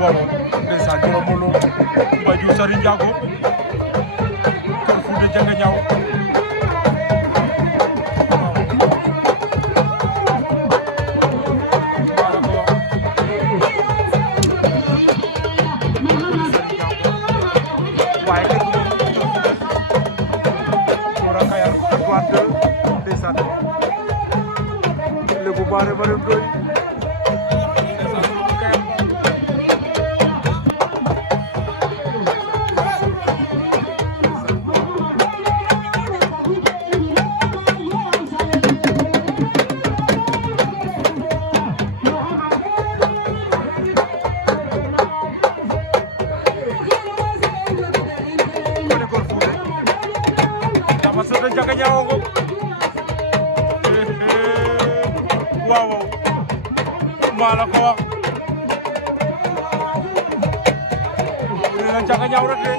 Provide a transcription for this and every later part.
waaw ndeysaan borom mbooloo Mbadiou Sary Ndiago kër Fouta Dianga Niaw waaye kër Mora Kayar Wade ndeysaan Lebu Bare Bare Ndoy Masada Dianga Niaw ko waaw waaw maa la ko wax dina Dianga Niaw rek de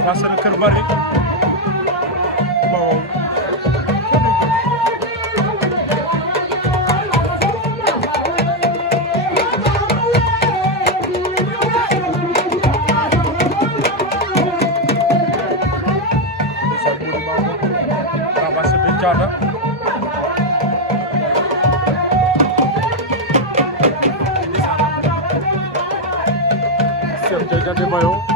Avance na Kër Bari waaw avance de Thiata Cheikh Diakhaté Bayo